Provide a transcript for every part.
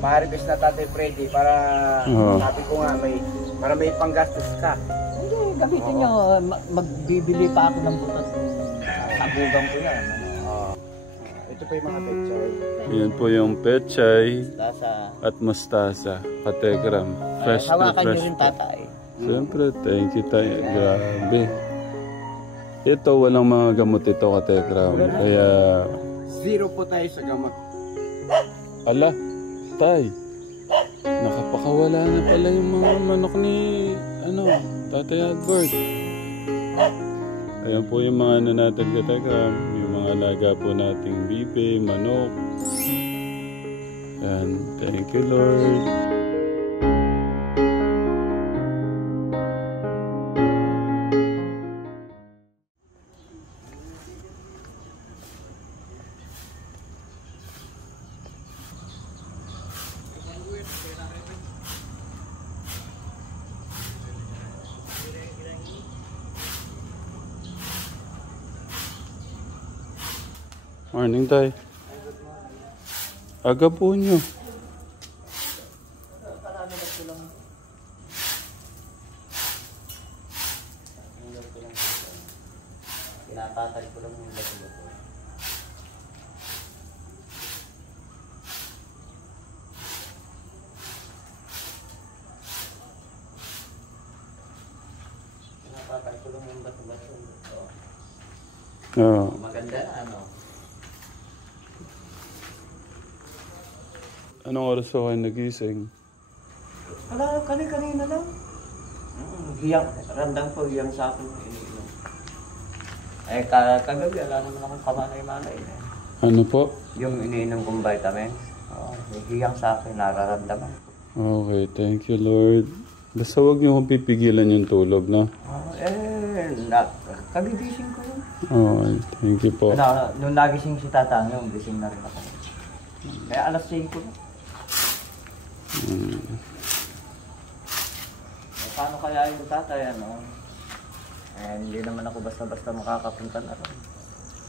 ma-request na Tatay Freddy para sabi ko nga para may panggastos ka. Hindi, gamitin niyo. Magbibili pa ako ng butas. Sabugan ko yan. Ito pa yung mga pechay. Yan po yung pechay Mustasa. at mustasa. Kategram. Fresh na Hawakan niyo fresh. rin, tatay. Siyempre, thank you tayo. Grabe. Ito, walang mga gamot ito, Kategram. Kaya, Zero po tayo sa gamot. ala, tay. Nakapakawala na pala yung mga manok ni, Tatay Albert. Ayan po yung mga ano natin, Kategram. Yung mga alaga po nating bibe, manok. Ayan, thank you, Lord. Morning, tay. Aga po nyo. Pinapatay ko lang yung bato-bato. Pinapatay ko lang yung bato-bato. Oo. Maganda na, ano? Anong oras ko kayo nagising? Wala, kanina lang. Hiyang, randang po hiyang sa akin. Eh, kagabi, wala naman akong kamanay-manay. Ano po? Yung iniinom kong vitamins, hiyang sa akin, nararamdaman. Okay, thank you, Lord. Basta huwag niyo akong pipigilan yung tulog, no? Kagigising ko yun. Okay, thank you po. Nung nagising si Tatang, yung gising na rin ako. Kaya alas 5 ko. Paano kaya yung tatay, hindi naman ako basta-basta makakapunta na rin.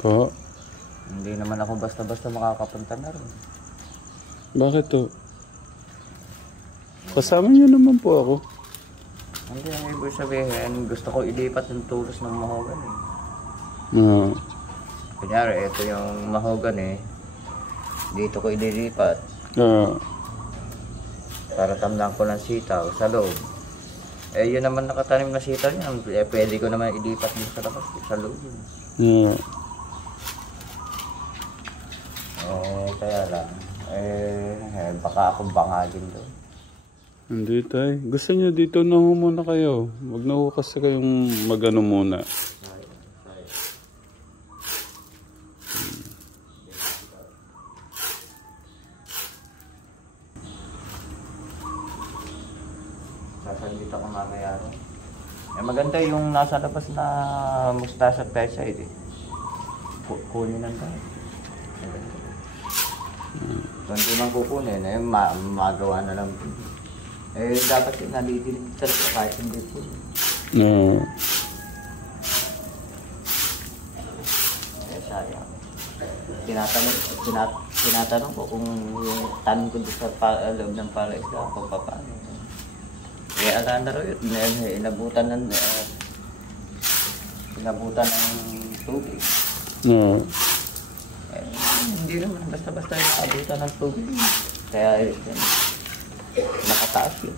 Po? Hindi naman ako basta-basta makakapunta na rin. Bakit to? Kasama niyo naman po ako. Hindi, ang ibig sabihin, gusto ko ilipat yung tulos ng mahogan eh. Kunyari, ito yung mahogan eh. Dito ko ililipat. Para tamlang ko ng sitaw sa loob. Eh, yun naman nakatanim na sitaw niya. Pwede ko naman ilipat din sa labas, sa loob. Kaya lang. Baka akong bangagin doon. Hindi, tay. Gusto niyo dito na muna kayo. Huwag na ho kasi kayong mag-ano muna. Sasandit ako mamaya rin. Maganda yung nasa labas na mustasa at pechay eh. Kunin lang tayo. Kung hindi man kukunin, magawa na lang. Dapat yung nalidilig talaga kahit hindi po. Sayang. Tinatanong ko kung yung tanong ko doon sa loob ng palaisda kung paano. Alam na rin yun, inabutan ng tubig. Hindi naman basta-basta yung nakabutan ng tubig. Kaya nakataas yun.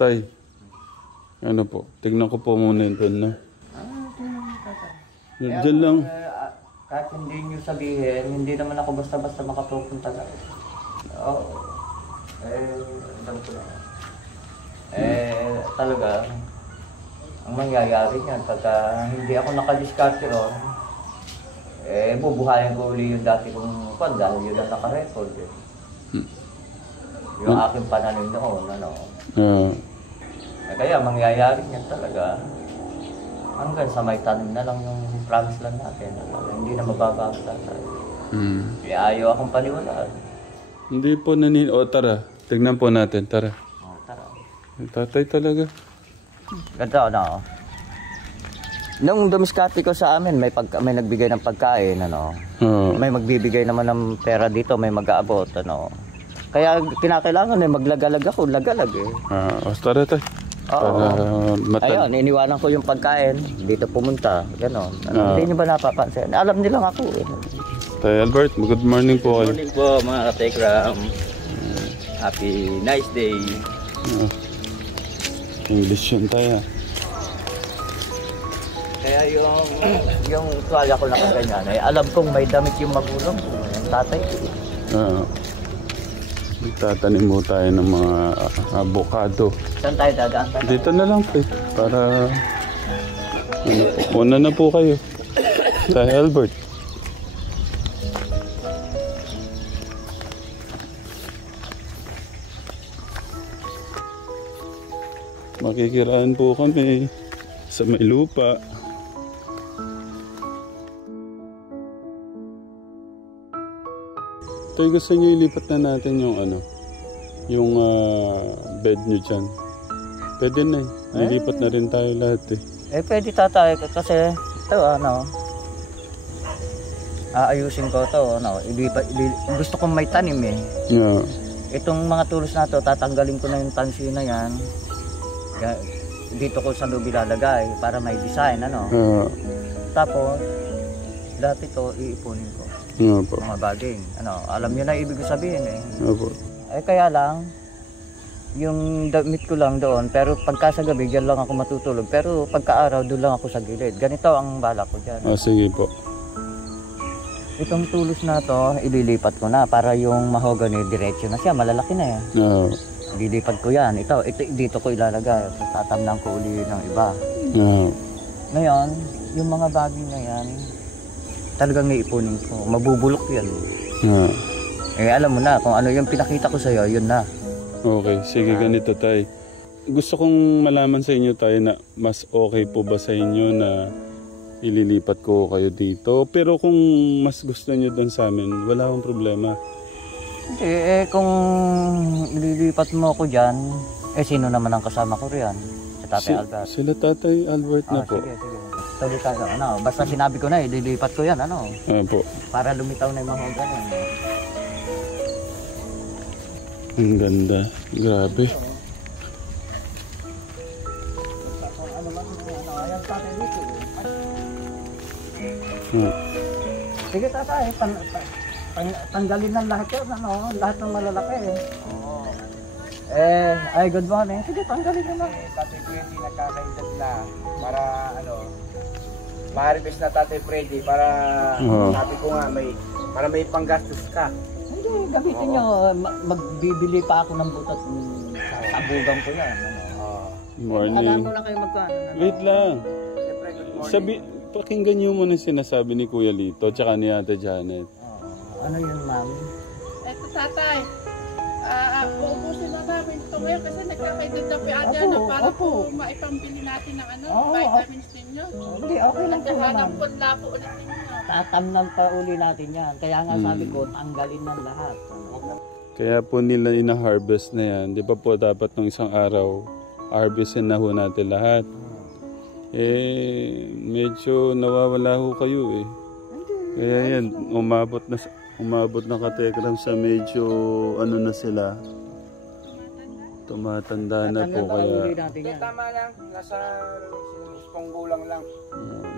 Tay, ano po? Tignan ko po muna yun doon, no? Diyan lang. Kahit hindi nyo sabihin, hindi naman ako basta-basta makapupunta na. Alam ko na. Talaga, ang mangyayari niyan, pagka hindi ako nakadiskarte ron, bubuhayan ko uli yung dati kong kwan dahil yun ang nakarecord eh. Yung aking pananim noon, kaya mangyayari niyan talaga, hanggang sa may tanim na lang yung promise lang natin. Hindi na mababago tayo. Ayaw akong paniwalaan. Hindi po tara. Tignan po natin, tara. Tara. Tatay talaga. Ganito, ano. Nung dumiskarte ko sa amin, may nagbigay ng pagkain, ano. May magbibigay naman ng pera dito, may mag-aabot, ano. Kaya kinakailangan maglagalag ako, lagalag eh. Tara tayo. Oo. Ayun, iniwanan ko yung pagkain, dito pumunta, gano'n. Hindi niyo ba napapansin? Alam nilang ako eh. Tay Albert, good morning po kayo. Good morning po mga katekram. Happy nice day. English yun tayo. Kaya yung tuwalya ko na ganyan, alam kong may damit yung magulang ko, yung tatay ko. Tatanim mo tayo ng mga avocado. Saan tayo dadaan? Dito na lang po para una na po kayo. Tay Albert. Makikiraan po kami sa may lupa. Tay, gusto nyo ilipat na natin yung yung bed nyo dyan. Pwede na eh. Ilipat na rin tayo lahat eh. Pwede tatay kasi ito aayusin ko to, gusto kong may tanim eh. Yeah. Itong mga tulos na to, tatanggalin ko na yung tansi na yan. Dito ko sa loob ilalagay para may design, Tapos, lahat ito iipunin ko. Mga baging. Alam nyo na ibig sabihin eh. Kaya lang, yung damit ko lang doon, pero pagka sa gabi, dyan lang ako matutulog. Pero pagka-araw, doon lang ako sa gilid. Ganito ang bala ko dyan. Sige po. Itong tulos na to, ililipat ko na para yung mahogany, diretso na siya, malalaki na eh. Lilipat ko yan. Ito, dito ko ilalagay. Tatamnan ko uli ng iba. Ngayon, yung mga bagay na yan, talagang naipunin ko. Mabubulok yan. Alam mo na, kung ano yung pinakita ko sa'yo, yun na. Okay, sige ganito tay. Gusto kong malaman sa inyo tayo na mas okay po ba sa inyo na ililipat ko kayo dito. Pero kung mas gusto nyo dun sa amin, wala akong problema. Kung ililipat mo ako dyan, sino naman ang kasama ko riyan? Si Tatay Albert. Sila Tatay Albert na po. Sige. Tuloy tayo, basta sinabi ko na, ililipat ko yan, po. Para lumitaw na yung mga ganun. Ang ganda. Grabe. Sige tatay, tanggalin ng lahat yan, lahat ng malalaki good morning. Sige, tanggalin na lang. Tatay Freddy nagkakaedad na para ma-harvest na Tatay Freddy para sabi ko nga para may panggastos ka. Hindi, gamitin nyo. Magbibili pa ako ng butat sa abugang ko yan. Morning. Alam mo na kayo magkano. Wait lang. Siyempre, good morning. Pakinggan nyo muna sinasabi ni Kuya Lito tsaka ni Ate Janet. Ano yun, ma'am? Eto tatay, uubusin na namin ito ngayon kasi nagkakaedad na po adyan na para po maipambili natin ng vitamins ninyo. Hindi, okay lang po naman. Naghahanap po lapo ulit ninyo. Tatamnan pa uli natin yan. Kaya nga sabi ko, tanggalin ng lahat. Kaya po nila ina-harvest na yan. Di ba po dapat nung isang araw, harvestin na ho natin lahat. Medyo nawawala ho kayo eh. Kaya yan, umabot na katekram sa medyo na sila. Tumatanda na po kaya. Tama lang, nasa gustong gulang lang.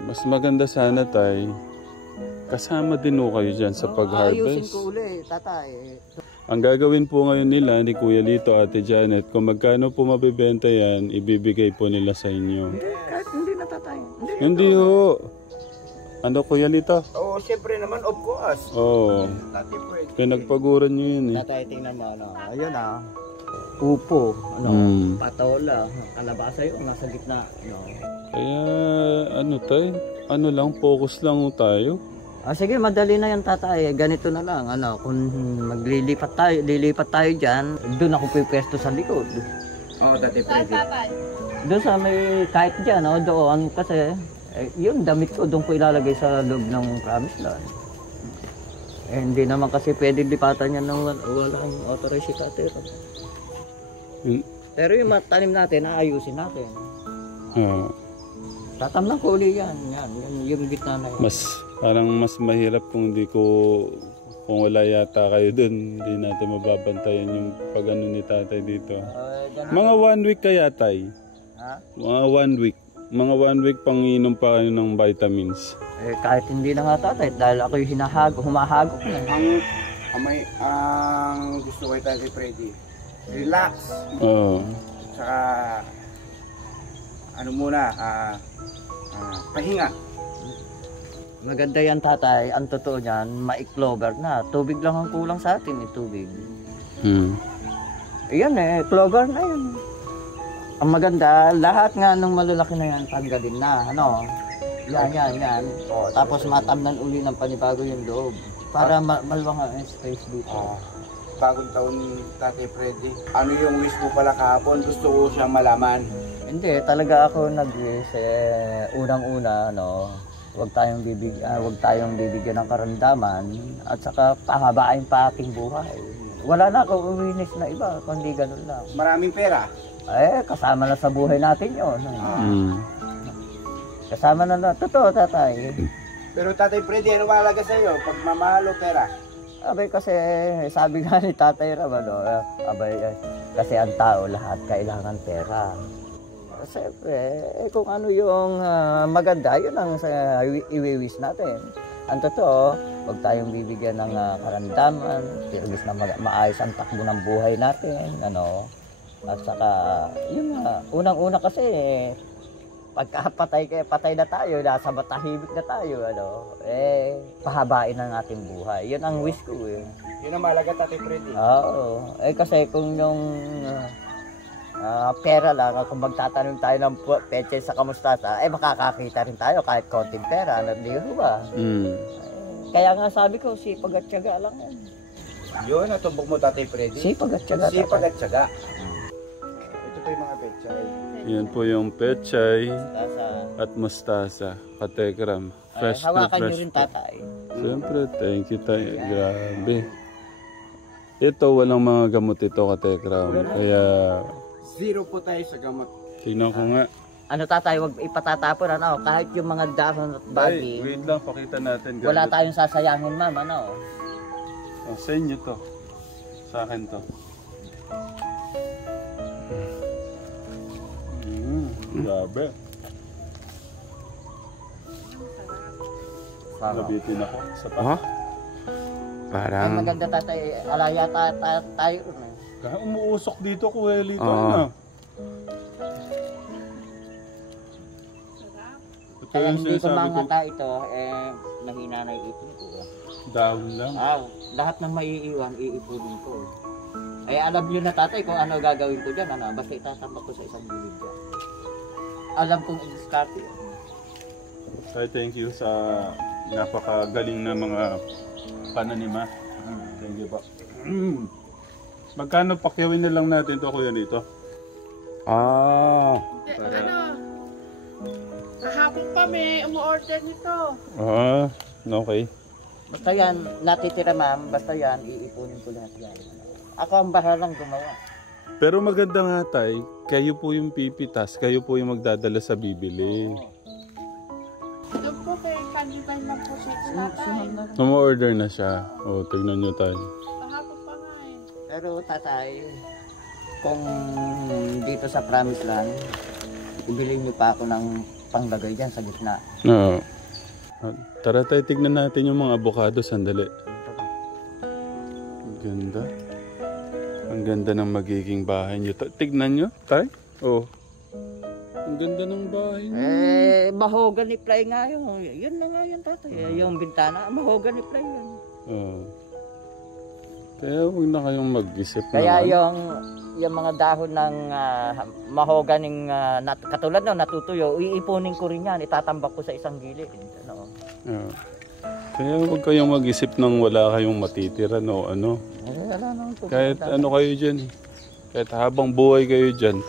Mas maganda sana tay, kasama din ho kayo dyan sa pag-harvest. Ayusin ko uli, tatay. Ang gagawin po ngayon nila ni Kuya Lito, Ate Janet, kung magkano po mabibenta yan, ibibigay po nila sa inyo. Kahit hindi na tatay. Hindi ho. Ano Kuya Lito? Oo, siyempre naman, of course. Oo. Tatay Freddy. Pinagpaguran nyo yun eh. Tatay, tingnan mo, ayun upo, patola, kalabasa yung nasa gitna. Kaya tay, lang, focus lang ho tayo. Sige, madali na yan tatay. Ganito na lang, kung lilipat tayo dyan, doon ako pipwesto sa likod. Oo, Tatay Saan Freddy. tatay? Doon sa may kahit dyan, doon kasi, yung damit ko doon ko ilalagay sa loob ng promised land. Hindi naman kasi pwede lipatan yan ng walang authorized cutter. Pero yung tanim natin, aayusin natin. Tatamnan ko uli yan. Yan, yung gitna na yan. Parang mas mahirap kung kung wala yata kayo dun, hindi natin mababantayan yung pag-ano ni tatay dito. Mga 1 week kaya, tay? Ha? Mga 1 week. Mga 1 week panginom pa kayo ng vitamins. Kahit hindi na nga tatay, dahil ako yung humahagok na. Ang gusto ko Tatay Freddy, relax. Oo. Saka, pahinga. Maganda yan tatay, ang totoo niyan, ma-clover na. Tubig lang ang kulang sa atin, tubig. Yan clover na yan. Ang maganda, lahat nga ng malalaki na yan, tanggalin na, ano. Yan. Tapos matamnan uli ng panibago yung loob. Para maluwang ang space dito. Bagong taon Tatay Freddy. Ano yung wish mo pala kahapon? Gusto ko siyang malaman. Hindi, talaga ako nag-wish, unang-una, huwag tayong bibigyan ng karamdaman at saka pahabain pa ating buhay. Wala na akong uwinis na iba, kundi ganun lang. Maraming pera? Kasama na sa buhay natin yun. Kasama na. Totoo, tatay. Pero Tatay Freddy, ano mahalaga sa iyo? Pagmamahal o pera? Kasi sabi nga ni Tatay Ram, kasi ang tao lahat kailangan pera. Siyempre, kung ano yung maganda, yun ang iwiwis natin. Ang totoo, huwag tayong bibigyan ng karamdaman, imbis na maayos ang takbo ng buhay natin, At saka, yun nga, unang-una kasi, pagka patay na tayo, nasa matahimik na tayo, pahabain ang ating buhay. Yun ang wish ko Yun ang mahalaga Tatay Freddy. Oo. Kasi kung yung pera lang, kung magtatanong tayo ng peche sa kamustasa, makakakita rin tayo kahit konting pera. Hindi ba? Kaya nga sabi ko, sipag at tiyaga lang yan. Yun, natumbok mo Tatay Freddy. Sipag at tiyaga. Sipag at tiyaga. Ito po yung mga pechay. Yan po yung pechay at mustasa. Katekram. Fresh na hawakan fresh nyo rin po. tatay. Siyempre, thank you tayo. Grabe. Ito, walang mga gamot ito, Katekram. Kaya, Zero po tayo sa gamot. tingnan ko nga. Tatay, wag ipatatapon, kahit yung mga dahon at bagi. Wait lang, pakita natin. Wala tayong sasayangin, ma'am, Sa inyo to. Sa akin to. Grabe. Nabitin ako sa pa. Ang maganda tatay, alaya tayo. Kaya umuusok dito, Kuwelito. Ano? Ito Kaya yung hindi ko sinasabi ko. mangata ito, mahina na iipon ko. Dahon lang. Lahat ng maiiwan, iipunin ko. Alam nyo na tatay kung ano gagawin ko dyan, basta itatambak ko sa isang gilid dyan. Alam kong i-discard yun. So, thank you sa napakagaling na mga pananima. Thank you po. Magkano pakyawin na lang natin to, Kuya, dito? Kahapon pa may umu-order nito. Okay. Basta yan, natitira ma'am, basta yan, iipunin ko lahat yan. Ako ang bahalang gumawa. Pero maganda nga, tay, kayo po yung pipitas, kayo po yung magdadala sa bibili. Doon po kay Candytime lang po siya tatay. Namo-order na siya. Tignan nyo tayo. Kahapon pa nga Pero tatay, kung dito sa Promise Land, ibili niyo pa ako ng panglagay dyan sa gitna. Tara tayo, tignan natin yung mga avocado, sandali. Ang ganda. Ang ganda ng magiging bahay nyo. Tignan nyo, tay. Ang ganda ng bahay nyo. Mahogany ply nga yun. Yun na nga yun tatay. Yung bintana, mahogany ply yun. Kaya huwag na kayong mag-isip Kaya naman. yung mga dahon ng mahoganing katulad na natutuyo, iipunin ko rin yan, itatambak ko sa isang gilid. Kaya huwag kayong mag-isip ng wala kayong matitira, ano. Kahit ano kayo dyan. Kahit habang buhay kayo dyan.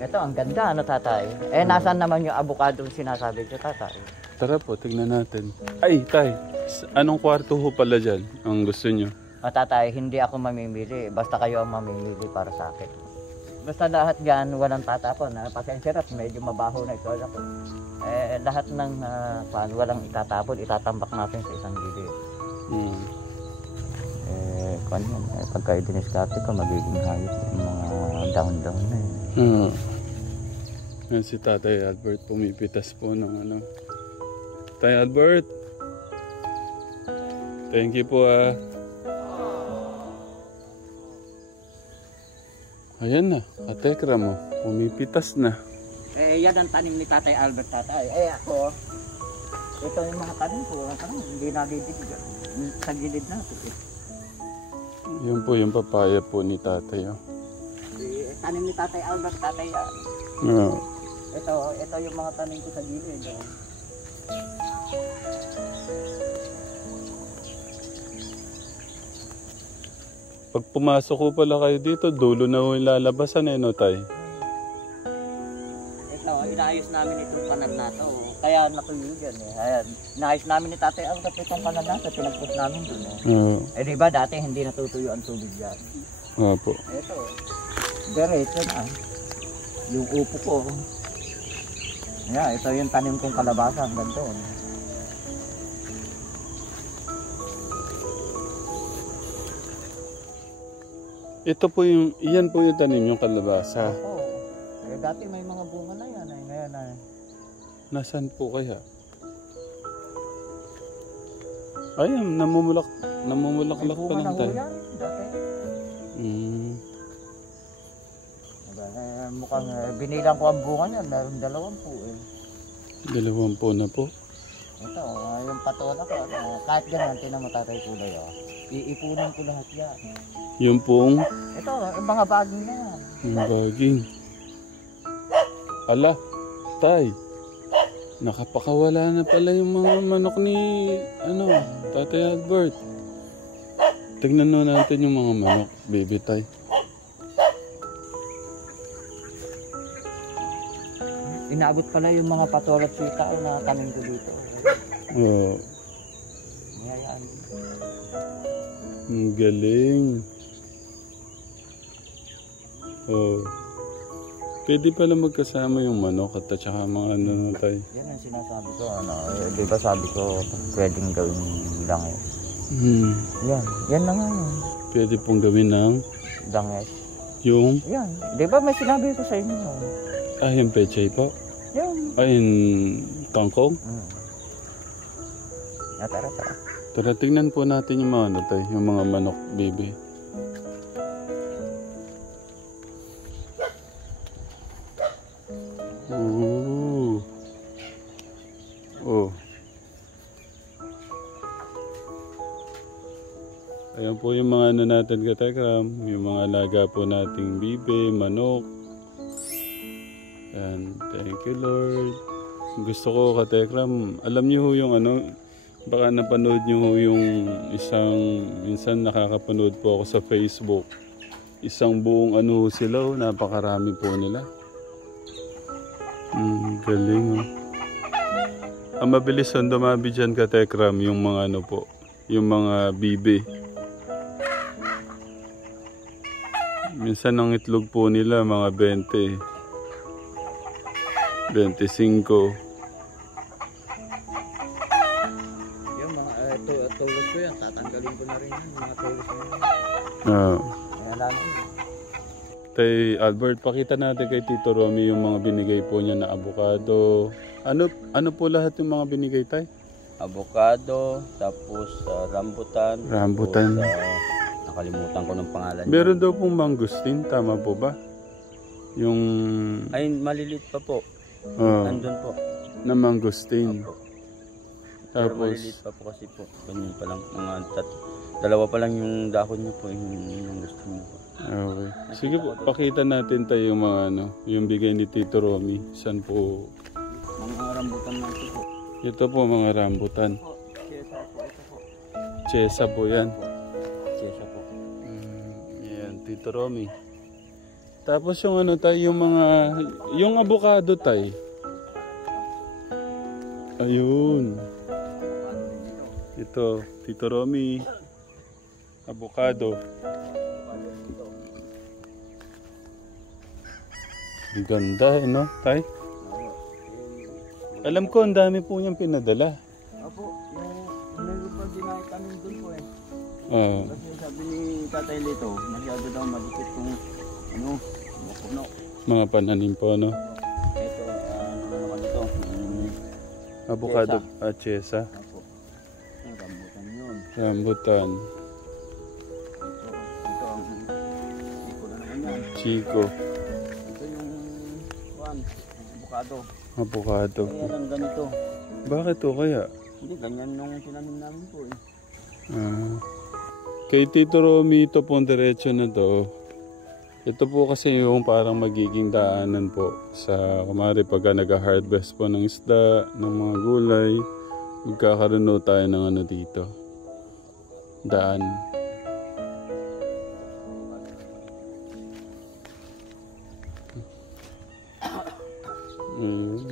Ito, ang ganda, tatay? Nasaan naman yung avocado sinasabi ko, tatay? Tara po, tignan natin. Ay, tay, anong kwarto ho pala dyan ang gusto nyo? Tatay, hindi ako mamimili. Basta kayo ang mamimili para sa akin. basta lahat yan walang tatapon. Pasensya na, medyo mabaho na ito ako. Lahat ng walang itatapon, itatambak natin sa isang gilid. Kung yan, pagka idiniskarte ko, magiging hayop yung mga down-down na yun. Yan si Tatay Albert, pumipitas po ng ano. Tay Albert! Thank you po Ayan na, katekra mo, pumipitas na. Yan ang tanim ni Tatay Albert, tatay. Ako, ito yung mga tanim ko, hindi nabibigyan. Sa gilid natin. Yan po yung papaya po ni Tatay. Tanim ni Tatay Albert, tatay. Ito yung mga tanim ko sa gilid. Pag pumasok ko pala kayo dito, dulo na yung lalabasan no, Tay? Ito, inaayos namin itong kanal na to. Kaya natuyo yan Ayan, inaayos namin ni Tatay Albert itong kanal na to, pinagpus namin dun diba dati hindi natutuyo ang tubig dyan. Opo. Ito, diretso na. Yung upo ko. Ito yung tanim kong kalabasa hanggang doon. Ito po yung, iyan po yung tanim yung kalabasa. Oo. Dati may mga bunga na yan ngayon Nasaan po kaya? Ayun, namumulaklak pa lang tayo. Yan, dati. Mukhang binilang ko ang bunga niyan, meron 20 20 na po. Ito, yung patola ko, kahit gano'n, tinan mo tatay kulay iipunan ko lahat yan. Yung pong? Ito, yung mga baging na yan. Yung baging. Ala, Tay. Nakapakawala na pala yung mga manok ni, Tatay Albert. Tignan na natin yung mga manok, baby Tay. Inaabot pala yung mga patola at sitaw na tanim ko dito. Oo. Ngayaan. Ang galing. Pwede pala magkasama yung manok at saka mga Tay. Yan ang sinasabi ko, di ba sabi ko, pwedeng gawin langis. Yan na nga yun. Pwede pong gawin ng? Langis. Yung? Yan, di ba may sinabi ko sa inyo? Yung pechay po? Yan. Yung kangkong? Tara. Tara, tingnan po natin yung mga Tay, yung mga manok, baby. Ayan po yung mga natin katekram, yung mga alaga po nating bibe, manok. And thank you Lord. Gusto ko katekram, alam niyo yung baka napanood niyo yung minsan nakakapanood po ako sa Facebook. Isang buong sila, napakarami po nila. Galing Ang mabilis ang dumabi dyan katekram, yung mga po, yung mga bibe. Minsan ang itlog po nila mga 20, 25. Yung mga tulos ko yan, tatanggalin ko na rin yan, mga tulos ko yan. Kaya lalo. Tay Albert, pakita natin kay Tito Romy yung mga binigay po niya na avocado. Ano po lahat yung mga binigay, Tay? Avocado, tapos rambutan. Rambutan. Tapos, nakalimutan ko ng pangalan. Meron daw pong mangustin, tama po ba? Yung... Ay, malilit pa po. Nandun po. Na mangustin. Pero Tapos... malilit pa po kasi po. Ganyan pa lang. Dalawa pa lang yung dahon niya po. Yung gusto niya po. Okay. Sige po, pakita natin tayo yung mga yung bigay ni Tito Romy. Saan po? Mga rambutan na ito po. Ito po mga rambutan. Chesa po, ito po. Chesa po yan. Chesa po. Yan, Tito Romy. Tapos yung tayo, yung avocado tayo. Ayun. Ito, Tito Romy. Avocado. Ang ganda, no, tay? Alam ko, ang dami po niyang pinadala. Opo, yung po dinahit kami doon po eh. Ah, Kasi sabi ni Tatay Lito, masyado daw madikit kung ano, puno. mga pananim po, no? Ito, ano naman ito? Avocado at chesa. Opo. Yung rambutan yun. Rambutan. Ito ang iko na naman yan. Chico. Ito yung avocado. Avocado. Kaya lang ganito. Bakit to kaya? Hindi, ganyan nung tinanim namin po eh. Ah. Kay Tito Romy, ito pong diretso na to. Ito po kasi yung parang magiging daanan po sa kumari pagka nag-harvest po ng isda, ng mga gulay. Magkakaroon po tayo ng ano dito. Daan. Ayun.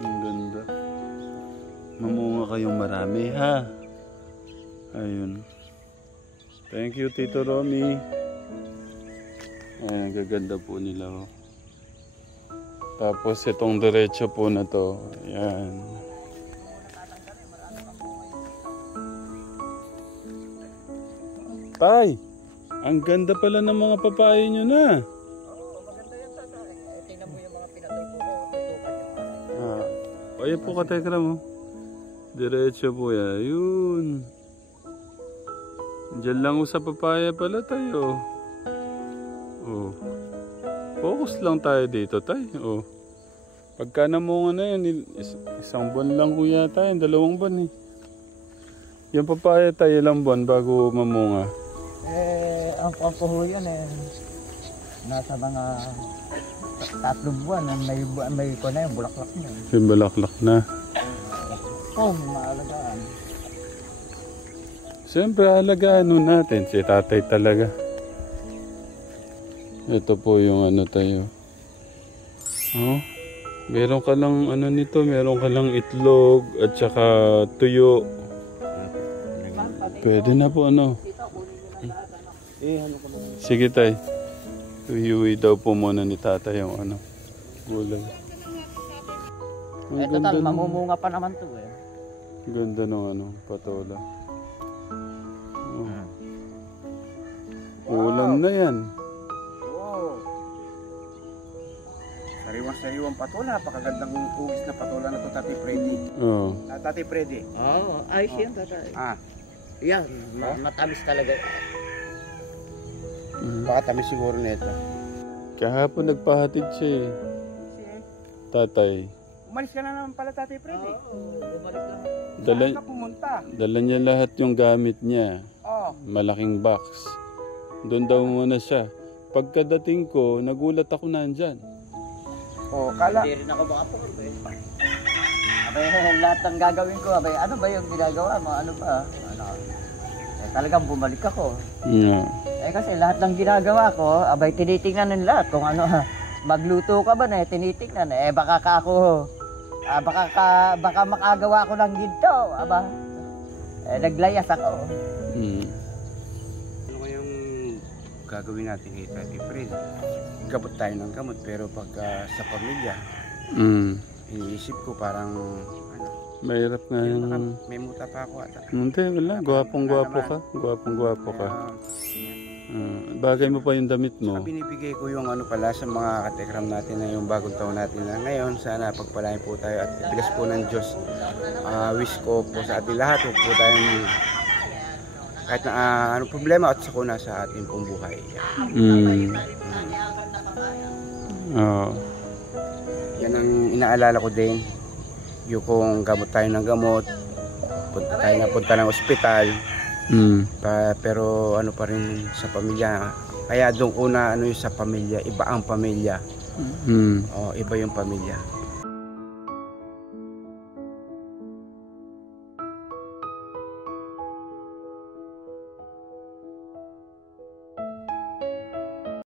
Ang ganda. Mamunga kayong marami, ha? Ayun. Thank you, Tito Romy. Ayan, gaganda po nila. Oh. Tapos itong diretso po na to. Ayan. Tay! Ang ganda pala ng mga papayo nyo na. Tingnan mo yung mga pinatay ko. Tutukan yung Ayan po katekra mo. Diretso po yan. Yun. Diyan lang sa papaya pala tayo. Oh. Focus lang tayo dito tayo. Oh. Pagka namunga na yan, isang buwan lang ko yata yan, 2 buwan eh. Yung papaya tayo ilang buwan bago mamunga. Ang pampuho yan nasa mga 3 buwan. May ko na yung bulaklak niya. Yung balaklak na. Maalagaan. Siyempre, alagaan nun natin. Si tatay talaga. Ito po yung ano tayo. Oh, meron ka lang ano nito. Meron ka lang itlog at saka tuyo. Pwede na po ano. Ano ko lang. Sige tay. Iuwi daw po muna ni tatay yung ano. Gulay. Ang Total, nung- mamumunga pa naman to Ganda ng ano, patola. Oh. Ulam na yan. Wow. Sariwang-sariwang patola. Napakagandang hugis na patola na ito, Tati Freddy. Oh. Tati Freddy. Oo, ayos yan tatay. Yan, matamis talaga. Baka tamis siguro nito. Kahapon nagpahatid siya eh. Tatay. Umalis ka na naman pala, Tati Freddy. Bumalik lang. Saan Dala, ka pumunta? dala niya lahat yung gamit niya. Oh. Malaking box. Doon daw muna siya. Pagkadating ko, nagulat ako nandyan. Oh, kala. Hindi rin ako makapunta Abay, lahat ng gagawin ko, abay, ano ba yung ginagawa mo? Ano ba? Talagang bumalik ako. Yeah. Kasi lahat ng ginagawa ko, abay, tinitingnan ng lahat. Kung ano, magluto ka ba na, tinitingnan. Baka ka ako, baka makagawa ko ng ginto. Aba, naglayas ako. Ano kayong gagawin natin kay Tati Freddy? Gabot tayo ng gamot, pero pag sa pamilya, iniisip ko parang ano, Mahirap nga yung... may muta pa ako ata. Hindi, wala. Gwapong-gwapo ka. Gwapong-gwapo ka. Bagay mo pa yung damit mo. Binibigay ko yung ano pala sa mga katekram natin na yung bagong taon natin na ngayon. Sana pagpalain po tayo at bilas po ng Diyos. Wish ko po sa ating lahat. Huwag po tayong kahit na anong problema at sakuna sa ating pong buhay. Yan ang inaalala ko din. Yung kung gamot tayo ng gamot, punta tayo na punta ng ospital. Pero ano pa rin sa pamilya. Kaya doon una ano yung sa pamilya, iba ang pamilya. Iba yung pamilya.